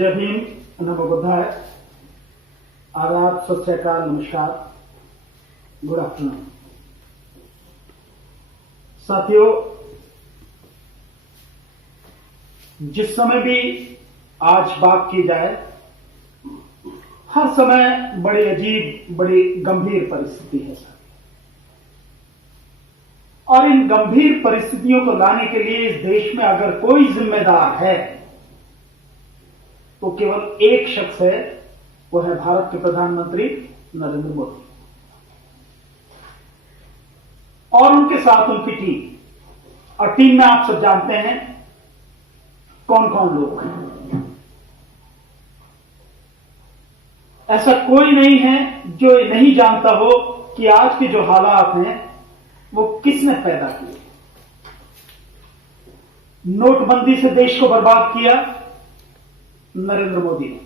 जय भीम, नमो बुद्धाय, आदाब, सत श्री अकाल, नमस्कार, गुड आफ्टरनून। साथियों, जिस समय भी आज बात की जाए, हर समय बड़ी अजीब, बड़ी गंभीर परिस्थिति है सर। और इन गंभीर परिस्थितियों को लाने के लिए इस देश में अगर कोई जिम्मेदार है तो केवल एक शख्स है, वो है भारत के प्रधानमंत्री नरेंद्र मोदी और उनके साथ उनकी टीम। और टीम में आप सब जानते हैं कौन कौन लोग हैं। ऐसा कोई नहीं है जो ये नहीं जानता हो कि आज के जो हालात हैं वो किसने पैदा किए। नोटबंदी से देश को बर्बाद किया नरेंद्र मोदी ने।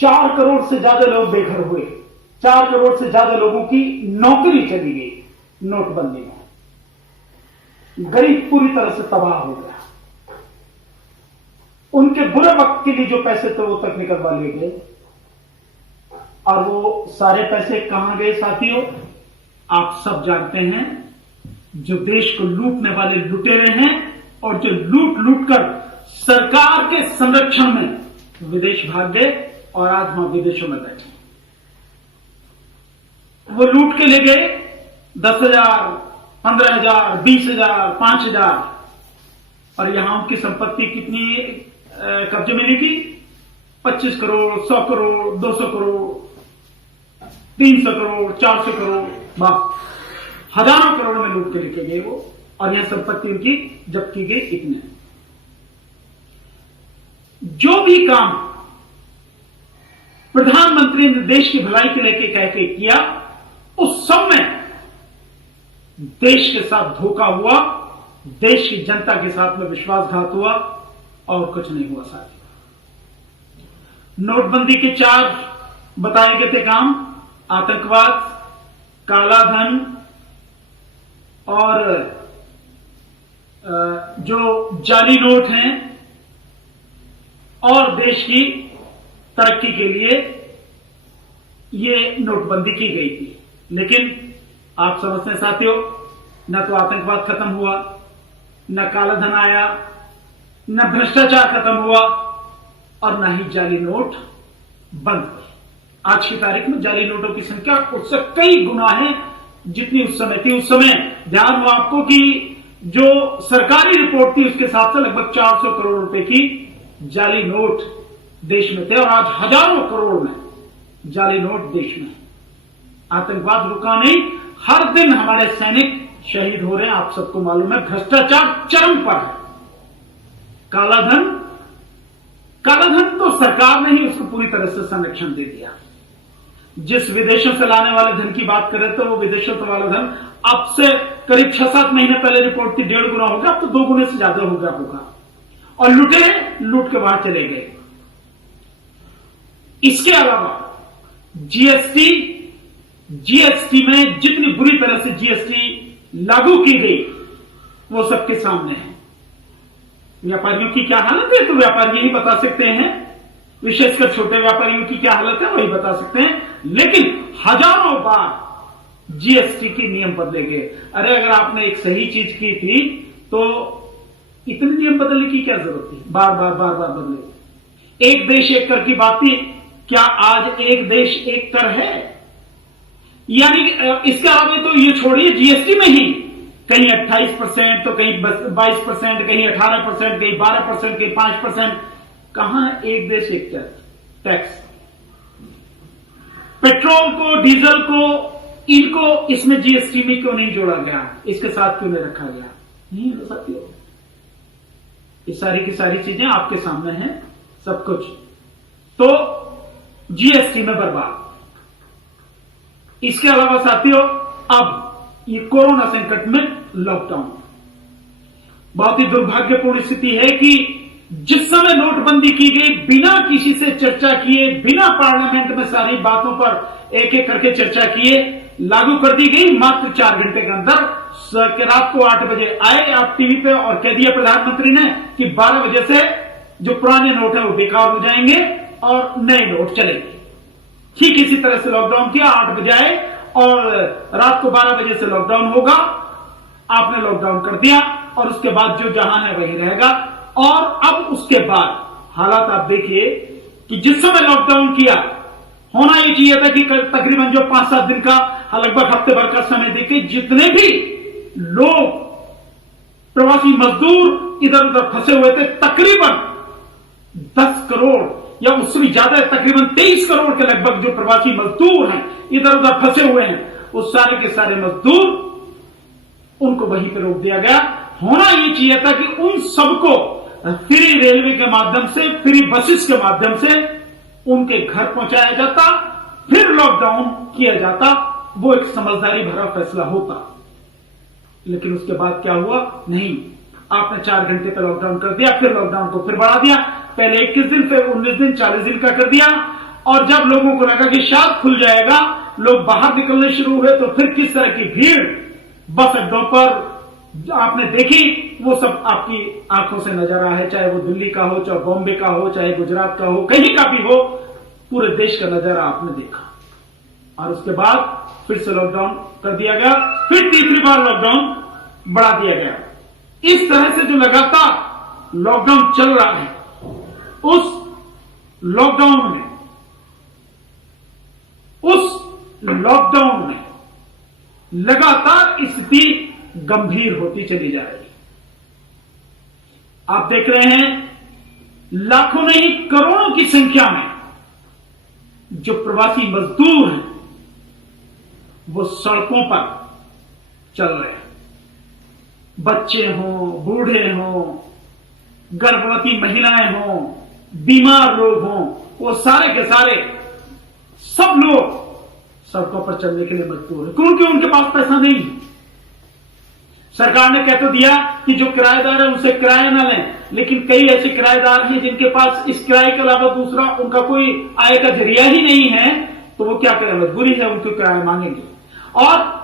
4 करोड़ से ज्यादा लोग बेघर हुए, 4 करोड़ से ज्यादा लोगों की नौकरी चली गई नोटबंदी में। गरीब पूरी तरह से तबाह हो गया। उनके बुरे वक्त के लिए जो पैसे थे वो तक निकलवा लिए गए। और वो सारे पैसे कहां गए साथियों? आप सब जानते हैं। जो देश को लूटने वाले लुटेरे हैं और जो लूट लूट कर सरकार के संरक्षण में विदेश भाग गए और आज वहां विदेशों में बैठे। वो लूट के ले गए 10,000, 15,000, 20,000, 5,000 और यहां उनकी संपत्ति कितनी कब्जे में ली थी? 25 करोड़, 100 करोड़, 200 करोड़, 300 करोड़, 400 करोड़, बस हजारों करोड़ में लूट के लेके गए वो। और यह संपत्ति उनकी जब्त की गई। इतने जो भी काम प्रधानमंत्री ने देश की भलाई के लेके कह के किया, उस सब में देश के साथ धोखा हुआ, देश की जनता के साथ में विश्वासघात हुआ और कुछ नहीं हुआ साथियों। नोटबंदी के 4 बताए गए थे काम: आतंकवाद, काला धन और जो जाली नोट हैं और देश की तरक्की के लिए ये नोटबंदी की गई थी। लेकिन आप समझते हैं साथियों, न तो आतंकवाद खत्म हुआ, न काला धन आया, न भ्रष्टाचार खत्म हुआ और न ही जाली नोट बंद हुए। आज की तारीख में जाली नोटों की संख्या उससे कई गुना है जितनी उस समय थी। उस समय ध्यान हो आपको कि जो सरकारी रिपोर्ट थी उसके हिसाब से लगभग 400 करोड़ रुपए की जाली नोट देश में थे और आज हजारों करोड़ में जाली नोट देश में। आतंकवाद रुका नहीं, हर दिन हमारे सैनिक शहीद हो रहे हैं, आप सबको मालूम है। भ्रष्टाचार चरम पर है। काला धन तो सरकार ने ही उसको पूरी तरह से संरक्षण दे दिया। जिस विदेशों से लाने वाले धन की बात करें तो वो विदेशों से वाला धन अब से करीब 6-7 महीने पहले रिपोर्ट थी 1.5 गुना हो गया, अब तो 2 गुने से ज्यादा हो गया होगा। और लूट के बाहर चले गए। इसके अलावा जीएसटी में जितनी बुरी तरह से जीएसटी लागू की गई वो सबके सामने है। व्यापारियों की क्या हालत है तो व्यापारी ही बता सकते हैं, विशेषकर छोटे व्यापारियों की क्या हालत है वही बता सकते हैं। लेकिन हजारों बार जीएसटी के नियम बदले गए। अरे अगर आपने एक सही चीज की थी तो इतने नियम बदलने की क्या जरूरत थी? बार बार बदले। एक देश एक कर की बात थी, क्या आज एक देश एक कर है? यानी इसके आगे तो ये छोड़िए, जीएसटी में ही कहीं 28% तो कहीं 22%, कहीं 18%, कहीं 12%, कहीं 5%। कहां है एक देश एक कर टैक्स? पेट्रोल को, डीजल को, इनको इसमें जीएसटी में क्यों नहीं जोड़ा गया? इसके साथ क्यों नहीं रखा गया? नहीं हो सकती हो। ये सारी की सारी चीजें आपके सामने हैं, सब कुछ। तो जीएसटी में बर्बाद। इसके अलावा साथियों, अब ये कोरोना संकट में लॉकडाउन, बहुत ही दुर्भाग्यपूर्ण स्थिति है कि जिस समय नोटबंदी की गई, बिना किसी से चर्चा किए, बिना पार्लियामेंट में सारी बातों पर एक एक करके चर्चा किए लागू कर दी गई। मात्र 4 घंटे के अंदर रात को 8 बजे आए आप टीवी पे और कह दिया प्रधानमंत्री ने कि 12 बजे से जो पुराने नोट है वो बेकार हो जाएंगे और नए नोट चलेंगे। ठीक इसी तरह से लॉकडाउन किया, 8 बजे आए और रात को 12 बजे से लॉकडाउन होगा। आपने लॉकडाउन कर दिया और उसके बाद जो जहां है वही रहेगा। और अब उसके बाद हालात आप देखिए कि जिस समय लॉकडाउन किया, होना ये चाहिए था कि तकरीबन जो 5-7 दिन का लगभग हफ्ते भर का समय देके जितने भी लोग प्रवासी मजदूर इधर उधर फंसे हुए थे, तकरीबन 10 करोड़ या उससे भी ज्यादा, तकरीबन 23 करोड़ के लगभग जो प्रवासी मजदूर हैं इधर उधर फंसे हुए हैं, वो सारे के सारे मजदूर, उनको वहीं पर रोक दिया गया। होना ये चाहिए था कि उन सबको फ्री रेलवे के माध्यम से, फ्री बसेस के माध्यम से उनके घर पहुंचाया जाता, फिर लॉकडाउन किया जाता। वो एक समझदारी भरा फैसला होता। लेकिन उसके बाद क्या हुआ? नहीं, आपने 4 घंटे पर लॉकडाउन कर दिया, फिर लॉकडाउन को फिर बढ़ा दिया। पहले 21 दिन, फिर 19 दिन, 40 दिन का कर दिया। और जब लोगों को लगा कि शायद खुल जाएगा, लोग बाहर निकलने शुरू हुए, तो फिर किस तरह की भीड़ बस अड्डों पर आपने देखी, वो सब आपकी आंखों से नजर आया है। चाहे वो दिल्ली का हो, चाहे बॉम्बे का हो, चाहे गुजरात का हो, कहीं का भी हो, पूरे देश का नजारा आपने देखा। और उसके बाद फिर से लॉकडाउन कर दिया गया, फिर तीसरी बार लॉकडाउन बढ़ा दिया गया। इस तरह से जो लगातार लॉकडाउन चल रहा है, उस लॉकडाउन में लगातार स्थिति गंभीर होती चली जा रही है। आप देख रहे हैं लाखों नहीं करोड़ों की संख्या में जो प्रवासी मजदूर हैं वो सड़कों पर चल रहे हैं। बच्चे हों, बूढ़े हों, गर्भवती महिलाएं हों, बीमार लोग हों, वो सारे के सारे सब लोग सड़कों पर चलने के लिए मजबूर है, क्योंकि उनके पास पैसा नहीं है। सरकार ने कह तो दिया कि जो किराएदार है उनसे किराया ना लें, लेकिन कई ऐसे किराएदार हैं जिनके पास इस किराए के अलावा दूसरा उनका कोई आय का जरिया ही नहीं है, तो वो क्या करें? मजबूरी है, उनको किराया मांगेंगे। और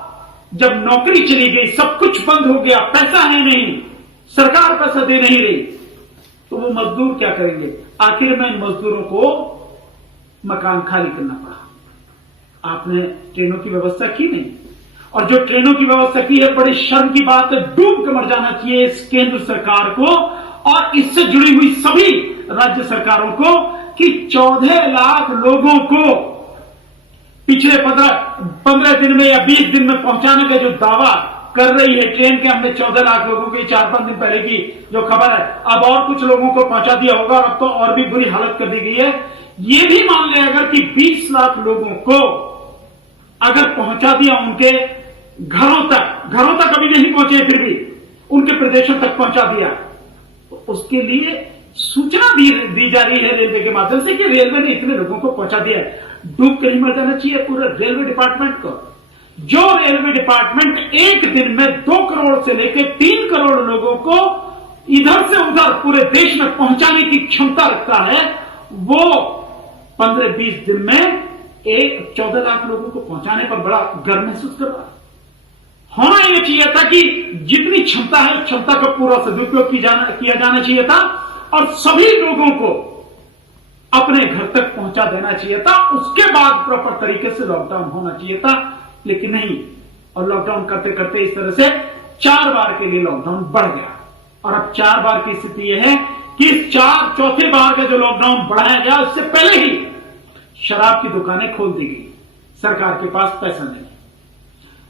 जब नौकरी चली गई, सब कुछ बंद हो गया, पैसा है नहीं, सरकार पैसा दे नहीं रही, तो वो मजदूर क्या करेंगे? आखिर में इन मजदूरों को मकान खाली करना पड़ा। आपने ट्रेनों की व्यवस्था की नहीं, और जो ट्रेनों की व्यवस्था की है, बड़ी शर्म की बात है, डूब के मर जाना चाहिए इस केंद्र सरकार को और इससे जुड़ी हुई सभी राज्य सरकारों को कि 14 लाख लोगों को पिछले 15 दिन में या 20 दिन में पहुंचाने का जो दावा कर रही है ट्रेन के, हमने 14 लाख लोगों की 4-5 दिन पहले की जो खबर है, अब और कुछ लोगों को पहुंचा दिया होगा, और अब तो और भी बुरी हालत कर दी गई है। ये भी मान लें अगर कि 20 लाख लोगों को अगर पहुंचा दिया उनके घरों तक अभी नहीं पहुंचे, फिर भी उनके प्रदेशों तक पहुंचा दिया, तो उसके लिए सूचना दी जा रही है रेलवे के माध्यम से कि रेलवे ने इतने लोगों को पहुंचा दिया है। डूब के नहीं मर जाना चाहिए पूरे रेलवे डिपार्टमेंट को। जो रेलवे डिपार्टमेंट एक दिन में 2 करोड़ से लेकर 3 करोड़ लोगों को इधर से उधर पूरे देश में पहुंचाने की क्षमता रखता है, वो 15-20 दिन में 14 लाख लोगों को पहुंचाने पर बड़ा गर्व महसूस कर रहा है। होना यह चाहिए था कि जितनी क्षमता है उस क्षमता का पूरा सदुपयोग किया जाना चाहिए था और सभी लोगों को अपने घर तक पहुंचा देना चाहिए था। उसके बाद प्रॉपर तरीके से लॉकडाउन होना चाहिए था, लेकिन नहीं। और लॉकडाउन करते करते इस तरह से 4 बार के लिए लॉकडाउन बढ़ गया, और अब 4 बार की स्थिति यह है कि इस चौथे बार का जो लॉकडाउन बढ़ाया गया, उससे पहले ही शराब की दुकानें खोल दी गई। सरकार के पास पैसा नहीं।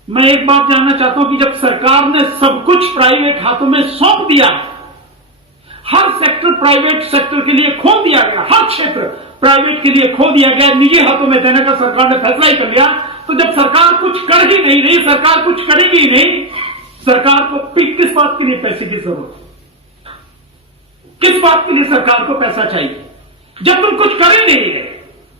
मैं एक बात जानना चाहता हूं कि जब सरकार ने सब कुछ प्राइवेट हाथों में सौंप दिया, हर सेक्टर प्राइवेट सेक्टर के लिए खोल दिया गया, हर क्षेत्र प्राइवेट के लिए खोल दिया गया, निजी हाथों में देने का सरकार ने फैसला ही कर लिया, तो जब सरकार कुछ कर ही नहीं रही, सरकार कुछ करेगी ही नहीं, सरकार को किस बात के लिए पैसे की जरूरत? किस बात के लिए सरकार को पैसा चाहिए जब तुम कुछ कर ही नहीं रहे?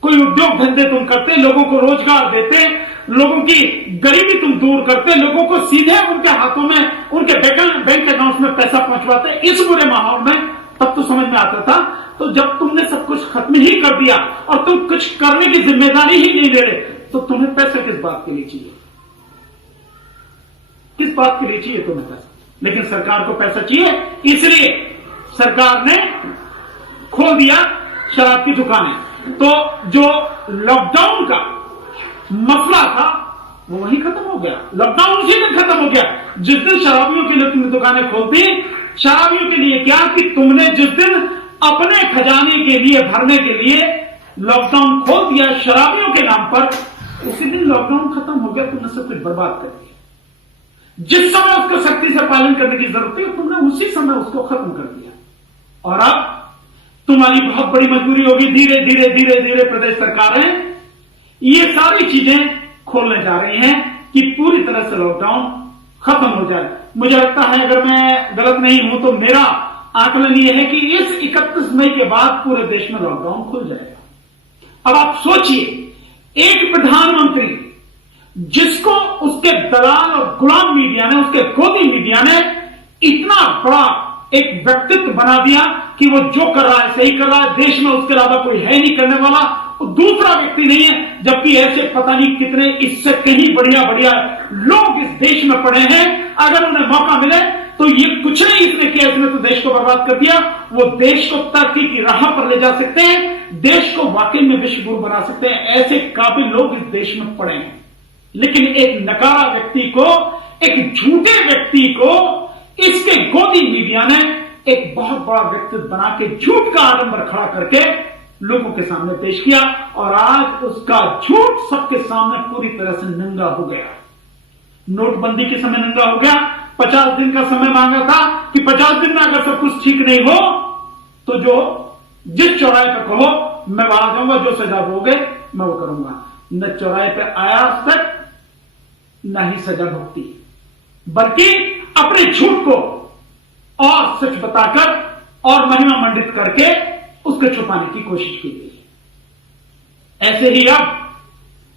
कोई उद्योग धंधे तुम करते, लोगों को रोजगार देते, लोगों की गरीबी तुम दूर करते, लोगों को सीधे उनके हाथों में, उनके बैंक अकाउंट में पैसा पहुंचवाते, इस बुरे माहौल में, तब तो समझ में आता था। तो जब तुमने सब कुछ खत्म ही कर दिया और तुम कुछ करने की जिम्मेदारी ही नहीं ले रहे, तो तुम्हें पैसा किस बात के लिए चाहिए? किस बात के लिए चाहिए तुम्हें पैसा? लेकिन सरकार को पैसा चाहिए, इसलिए सरकार ने खोल दिया शराब की दुकानें। तो जो लॉकडाउन का मसला था वो वहीं खत्म हो गया। लॉकडाउन उसी दिन खत्म हो गया जिस दिन शराबियों के लिए तुमने दुकानें खोलती। शराबियों के लिए क्या कि तुमने जिस दिन अपने खजाने के लिए भरने के लिए लॉकडाउन खोल दिया शराबियों के नाम पर, उसी दिन लॉकडाउन खत्म हो गया। तुमने सब कुछ बर्बाद कर दिया। जिस समय उसको सख्ती से पालन करने की जरूरत थी तुमने उसी समय उसको खत्म कर दिया। और अब तुम्हारी बहुत बड़ी मजबूरी होगी, धीरे धीरे धीरे धीरे प्रदेश सरकारें ये सारी चीजें खोलने जा रही हैं कि पूरी तरह से लॉकडाउन खत्म हो जाए। मुझे लगता है, अगर मैं गलत नहीं हूं तो मेरा आकलन यह है कि इस 31 मई के बाद पूरे देश में लॉकडाउन खुल जाएगा। अब आप सोचिए, एक प्रधानमंत्री जिसको उसके दलाल और गुलाम मीडिया ने, उसके गोदी मीडिया ने इतना बड़ा एक व्यक्तित्व बना दिया कि वो जो कर रहा है सही कर रहा है, देश में उसके अलावा कोई है नहीं करने वाला, वो दूसरा व्यक्ति नहीं है। जबकि ऐसे पता नहीं कितने इससे कहीं बढ़िया बढ़िया लोग इस देश में पड़े हैं। अगर उन्हें मौका मिले तो ये कुछ नहीं इसने किया, इसने तो देश को बर्बाद कर दिया। वो देश को तरक्की की राह पर ले जा सकते हैं, देश को वाकई में विश्व गुरु बना सकते हैं। ऐसे काबिल लोग इस देश में पड़े हैं। लेकिन एक नकारा व्यक्ति को, एक झूठे व्यक्ति को इसके गोदी मीडिया ने एक बहुत बड़ा व्यक्तित्व बना के झूठ का आडंबर खड़ा करके लोगों के सामने पेश किया। और आज उसका झूठ सबके सामने पूरी तरह से नंगा हो गया। नोटबंदी के समय नंगा हो गया। 50 दिन का समय मांगा था कि 50 दिन में अगर सब कुछ ठीक नहीं हो तो जो जिस चौराहे पर कहो मैं वहां जाऊंगा, जो सजा दोगे मैं वो करूंगा। न चौराहे पर आया आज तक, न ही सजा भुगती, बल्कि अपने झूठ को और सच बताकर और महिमा मंडित करके उसको छुपाने की कोशिश की गई। ऐसे ही अब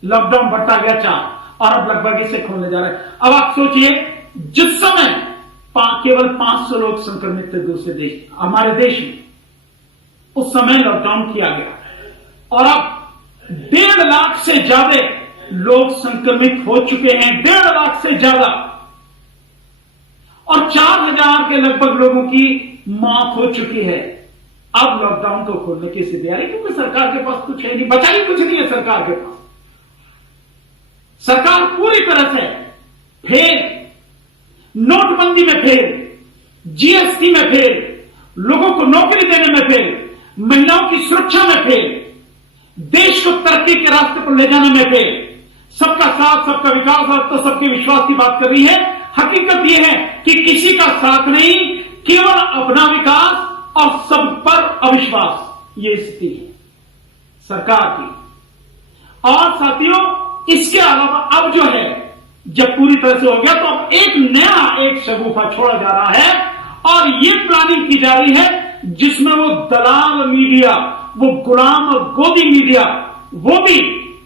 लॉकडाउन बढ़ता गया 4 और अब लगभग इसे खोलने जा रहा है। अब आप सोचिए, जिस समय केवल 500 लोग संक्रमित थे दूसरे देश, हमारे देश में, उस समय लॉकडाउन किया गया और अब 1.5 लाख से ज्यादा लोग संक्रमित हो चुके हैं। 1.5 लाख से ज्यादा, और 4000 के लगभग लोगों की मौत हो चुकी है। अब लॉकडाउन को खोलने की स्थिति आ रही, क्योंकि सरकार के पास कुछ है नहीं, बचा ही कुछ नहीं है सरकार के पास। सरकार पूरी तरह से फेल, नोटबंदी में फेल, जीएसटी में फेल, लोगों को नौकरी देने में फेल, महिलाओं की सुरक्षा में फेल, देश को तरक्की के रास्ते पर ले जाने में फेल। सबका साथ, सबका विकास, और तो सबके विश्वास की बात कर रही है। हकीकत यह है कि किसी का साथ नहीं, केवल अपना विकास और सब पर अविश्वास। ये स्थिति है सरकार की। और साथियों, इसके अलावा अब जो है, जब पूरी तरह से हो गया तो अब एक नया शगुफा छोड़ा जा रहा है और ये प्लानिंग की जा रही है जिसमें वो दलाल मीडिया, वो गुलाम और गोदी मीडिया, वो भी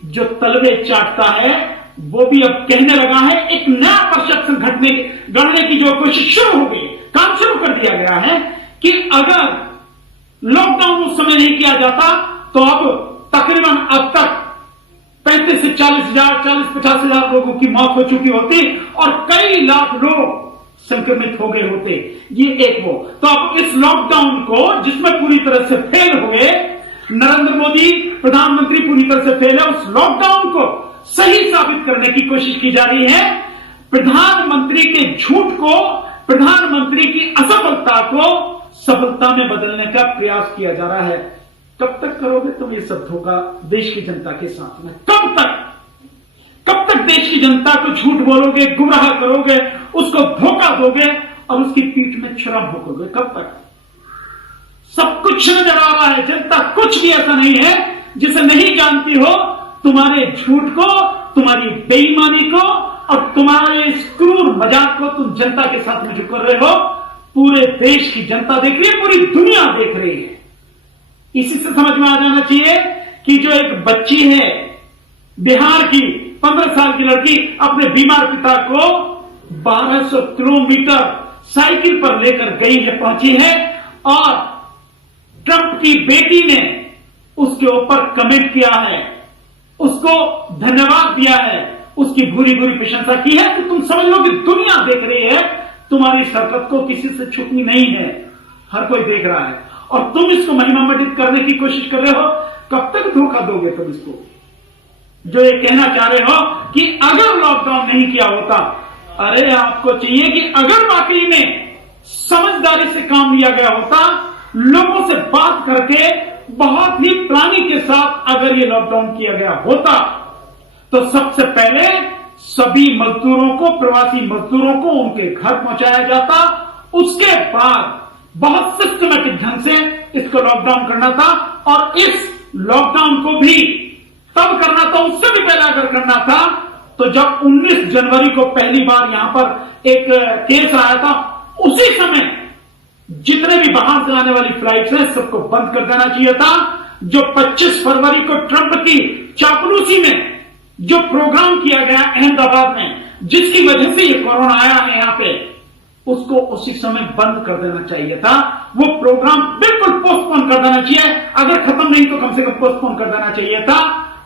जो तलवे चाटता है, वो भी अब कहने लगा है। एक नया परसेप्शन गढ़ने की जो कोशिश शुरू हो गई, काम शुरू कर दिया गया है कि अगर लॉकडाउन उस समय नहीं किया जाता तो अब तकरीबन अब तक 35 से 40,000, 40-50,000 लोगों की मौत हो चुकी होती और कई लाख लोग संक्रमित हो गए होते। ये एक वो। तो अब इस लॉकडाउन को, जिसमें पूरी तरह से फेल हुए, नरेंद्र मोदी प्रधानमंत्री पूरी तरह से फेल है, उस लॉकडाउन को सही साबित करने की कोशिश की जा रही है। प्रधानमंत्री के झूठ को, प्रधानमंत्री की असफलता को सफलता में बदलने का प्रयास किया जा रहा है। कब तक करोगे तुम ये सब धोखा देश की जनता के साथ में? कब तक देश की जनता को झूठ बोलोगे, गुमराह करोगे, उसको धोखा दोगे और उसकी पीठ में छुरा भोंकोगे? कब तक? सब कुछ नजर आ रहा है, जनता कुछ भी ऐसा नहीं है जिसे नहीं जानती हो। तुम्हारे झूठ को, तुम्हारी बेईमानी को और तुम्हारे इस क्रूर मजाक को तुम जनता के साथ में जो कर रहे हो, पूरे देश की जनता देख रही है, पूरी दुनिया देख रही है। इसी से समझ में आ जाना चाहिए कि जो एक बच्ची है बिहार की, 15 साल की लड़की, अपने बीमार पिता को 1200 किलोमीटर साइकिल पर लेकर गई है, पहुंची है, और ट्रंप की बेटी ने उसके ऊपर कमेंट किया है, उसको धन्यवाद दिया है, उसकी भूरी भूरी प्रशंसा की है। तो तुम समझ लो कि दुनिया देख रही है, तुम्हारी हरकत को किसी से छुपनी नहीं है, हर कोई देख रहा है। और तुम इसको महिमा मंडित करने की कोशिश कर रहे हो। कब तक धोखा दोगे तुम इसको? जो ये कहना चाह रहे हो कि अगर लॉकडाउन नहीं किया होता, अरे आपको चाहिए कि अगर वाकई में समझदारी से काम लिया गया होता, लोगों से बात करके बहुत ही प्लानिंग के साथ अगर ये लॉकडाउन किया गया होता, तो सबसे पहले सभी मजदूरों को, प्रवासी मजदूरों को उनके घर पहुंचाया जाता। उसके बाद बहुत सिस्टमेटिक ढंग से इसको लॉकडाउन करना था, और इस लॉकडाउन को भी तब करना था, उससे भी पहले अगर करना था तो जब 19 जनवरी को पहली बार यहां पर एक केस आया था, उसी समय जितने भी बाहर से आने वाली फ्लाइट्स हैं सबको बंद कर देना चाहिए था। जो 25 फरवरी को ट्रंप की चापलूसी में जो प्रोग्राम किया गया अहमदाबाद में, जिसकी वजह से ये कोरोना आया है यहां पे, उसको उसी समय बंद कर देना चाहिए था। वो प्रोग्राम बिल्कुल पोस्टपोन कर देना चाहिए, अगर खत्म नहीं तो कम से कम पोस्टपोन कर देना चाहिए था।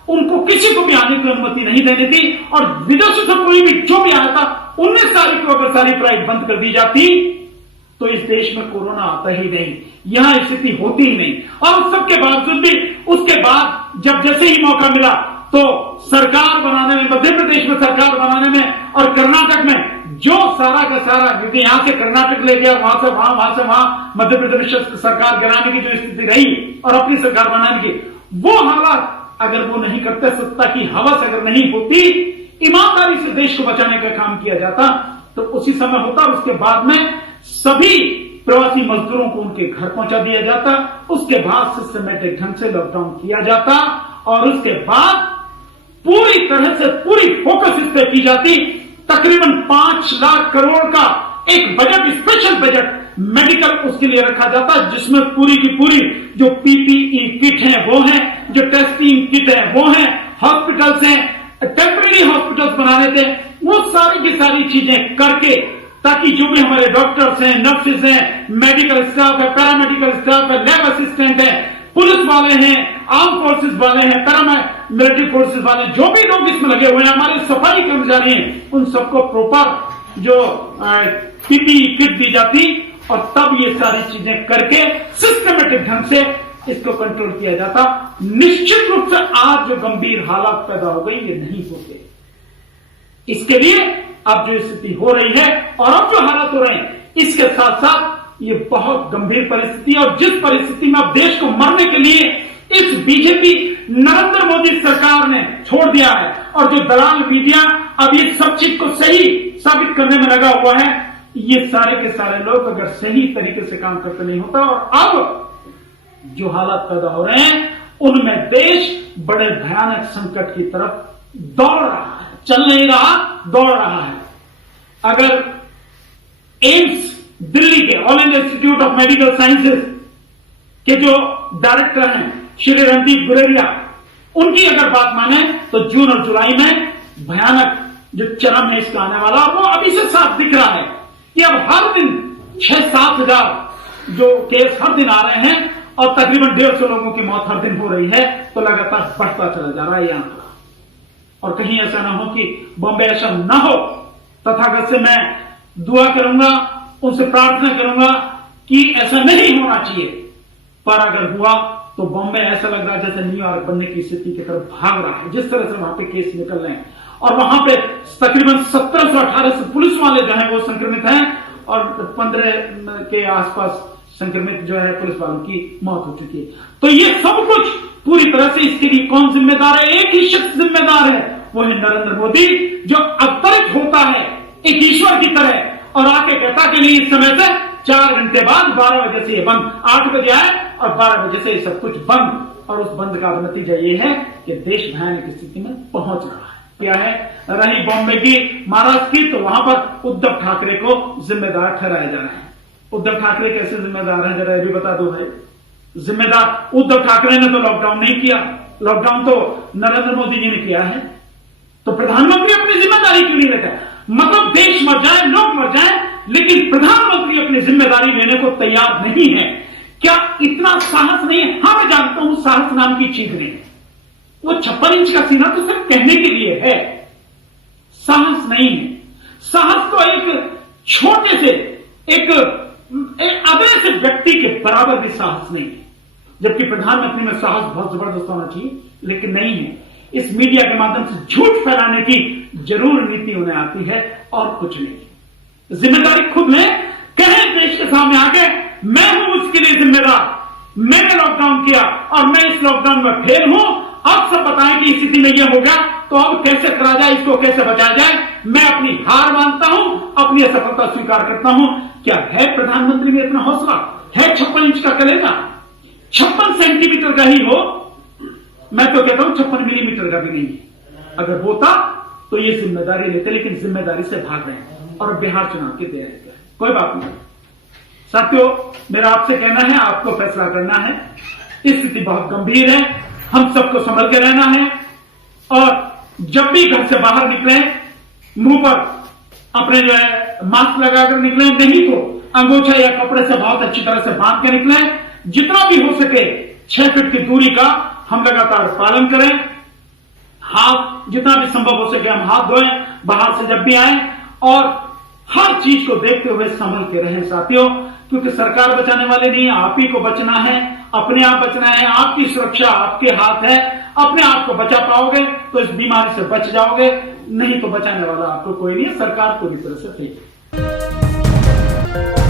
उनको किसी को भी आने की अनुमति नहीं देनी थी, और विदेशों से कोई भी जो भी आया था 19 तारीख को अगर सारी फ्लाइट बंद कर दी जाती तो इस देश में कोरोना आता ही नहीं, यहां स्थिति होती ही नहीं। और सबके बावजूद भी उसके बाद जब जैसे ही मौका मिला तो सरकार बनाने में, मध्य प्रदेश में सरकार बनाने में और कर्नाटक में जो सारा का सारा, क्योंकि यहां से कर्नाटक ले गया, वहां से वहां मध्य प्रदेश सरकार गिराने की जो स्थिति रही और अपनी सरकार बनाने की, वो हालात अगर वो नहीं करते, सत्ता की हवस अगर नहीं होती, ईमानदारी से देश को बचाने का काम किया जाता, तो उसी समय होता। और उसके बाद में सभी प्रवासी मजदूरों को उनके घर पहुंचा दिया जाता, उसके बाद सिस्टमेटिक ढंग से लॉकडाउन किया जाता, और उसके बाद पूरी तरह से पूरी फोकस इस पर की जाती। तकरीबन 5 लाख करोड़ का एक बजट, स्पेशल बजट मेडिकल उसके लिए रखा जाता, जिसमें पूरी की पूरी जो पीपीई किट है वो है, जो टेस्टिंग किट है वो है, हॉस्पिटल्स हैं, टेम्परेरी हॉस्पिटल्स बनाने थे, वो सारी की सारी चीजें करके, ताकि जो भी हमारे डॉक्टर्स हैं, नर्सेज हैं, मेडिकल स्टाफ है, पैरामेडिकल स्टाफ है, लैब असिस्टेंट है, पुलिस वाले हैं, आर्म फोर्सेस वाले हैं, पैरामिलिट्री फोर्सेस वाले, जो भी लोग इसमें लगे हुए हैं, हमारे सफाई कर्मचारी हैं, उन सबको प्रॉपर जो पीपीई किट दी जाती, और तब ये सारी चीजें करके सिस्टमेटिक ढंग से इसको कंट्रोल किया जाता। निश्चित रूप से आज जो गंभीर हालात पैदा हो गई, ये नहीं होते। इसके लिए अब जो स्थिति हो रही है और अब जो हालात हो रहे हैं, इसके साथ साथ ये बहुत गंभीर परिस्थिति, और जिस परिस्थिति में अब देश को मरने के लिए इस बीजेपी नरेंद्र मोदी सरकार ने छोड़ दिया है, और जो दलाल मीडिया अब इस सब चीज को सही साबित करने में लगा हुआ है, ये सारे के सारे लोग अगर सही तरीके से काम करते नहीं होता, और अब जो हालात पैदा हो रहे हैं उनमें देश बड़े भयानक संकट की तरफ दौड़ रहा है, चल नहीं रहा, दौड़ रहा है। अगर एम्स दिल्ली के, all India institute of medical sciences के जो डायरेक्टर हैं श्री रणदीप गुलेरिया, उनकी अगर बात माने तो जून और जुलाई में भयानक जो चरम है इसका आने वाला, और वो अभी से साफ दिख रहा है कि अब हर दिन 6-7 हजार जो केस हर दिन आ रहे हैं, और तकरीबन 150 लोगों की मौत हर दिन हो रही है, तो लगातार बढ़ता चला जा रहा है यहां पर। और कहीं ऐसा ना हो कि बॉम्बे ऐसा ना हो, तथागत से मैं दुआ करूंगा, उनसे प्रार्थना करूंगा कि ऐसा नहीं होना चाहिए। पर अगर हुआ तो बॉम्बे ऐसा लग रहा है जैसे न्यूयॉर्क बनने की स्थिति की तरफ भाग रहा है, जिस तरह से वहां पे केस निकल रहे हैं। और वहां पे तकरीबन 1718 पुलिस वाले जो है वो संक्रमित हैं, और 15 के आसपास संक्रमित जो है पुलिस वालों की मौत हो चुकी है। तो ये सब कुछ पूरी तरह से इसके लिए कौन जिम्मेदार है? एक ही शख्स जिम्मेदार है, वो है नरेंद्र मोदी, जो अवतरित होता है एक ईश्वर की तरह और आके कहता कि नहीं, इस समय से 4 घंटे बाद 12 बजे से ये बंद, 8 बजे आए और 12 बजे से ये सब कुछ बंद। और उस बंद का नतीजा ये है कि देश भयानक स्थिति में पहुंच रहा है। क्या है, रही बॉम्बे की, महाराष्ट्र की, तो वहां पर उद्धव ठाकरे को जिम्मेदार ठहराया जा रहा है। उद्धव ठाकरे कैसे जिम्मेदार है, जरा ये भी बता दो भाई। जिम्मेदार उद्धव ठाकरे ने तो लॉकडाउन नहीं किया, लॉकडाउन तो नरेंद्र मोदी जी ने किया है, तो प्रधानमंत्री अपनी जिम्मेदारी क्यों नहीं लेता? मतलब देश मर जाए, लोग मर जाए, लेकिन प्रधानमंत्री अपनी जिम्मेदारी लेने को तैयार नहीं है। क्या इतना साहस नहीं है? हाँ, मैं जानता हूं साहस नाम की चीज नहीं है, वो 56 इंच का सीना तो सिर्फ कहने के लिए है, साहस नहीं है। साहस तो एक छोटे से एक अगले से व्यक्ति के बराबर पर भी साहस नहीं है, जबकि प्रधानमंत्री में साहस बहुत जबरदस्त होना चाहिए, लेकिन नहीं है। इस मीडिया के माध्यम से झूठ फैलाने की जरूर नीति उन्हें आती है और कुछ नहीं। जिम्मेदारी खुद लें, कहें देश के सामने आके मैं हूं उसके लिए जिम्मेदार, मैंने लॉकडाउन किया और मैं इस लॉकडाउन में फेल हूं। अब सब बताएं कि स्थिति में यह हो गया तो अब कैसे करा जाए, इसको कैसे बचाया जाए। मैं अपनी हार मानता हूं, अपनी असफलता स्वीकार करता हूं। क्या है प्रधानमंत्री में इतना हौसला? है 56 इंच का कलेजा? 56 सेंटीमीटर का ही हो, मैं तो कहता हूं 56 मिलीमीटर का भी नहीं है। अगर होता तो ये जिम्मेदारी लेते, लेकिन जिम्मेदारी से भाग रहे हैं और बिहार चुनाव की तैयारी कर रहे हैं। कोई बात नहीं साथियों, मेरा आपसे कहना है, आपको फैसला करना है। स्थिति बहुत गंभीर है, हम सबको संभल के रहना है और जब भी घर से बाहर निकले मुंह पर अपने जो है मास्क लगाकर निकले, नहीं तो अंगोछा या कपड़े से बहुत अच्छी तरह से बांध के निकले। जितना भी हो सके 6 फीट की दूरी का हम लगातार पालन करें। हाथ जितना भी संभव हो सके हम हाथ धोएं बाहर से जब भी आए, और हर चीज को देखते हुए संभल के रहें साथियों, क्योंकि सरकार बचाने वाले नहीं है, आप ही को बचना है, अपने आप बचना है। आपकी सुरक्षा आपके हाथ है, अपने आप को बचा पाओगे तो इस बीमारी से बच जाओगे, नहीं तो बचाने वाला आपको कोई नहीं है, सरकार पूरी तरह से ठीक है।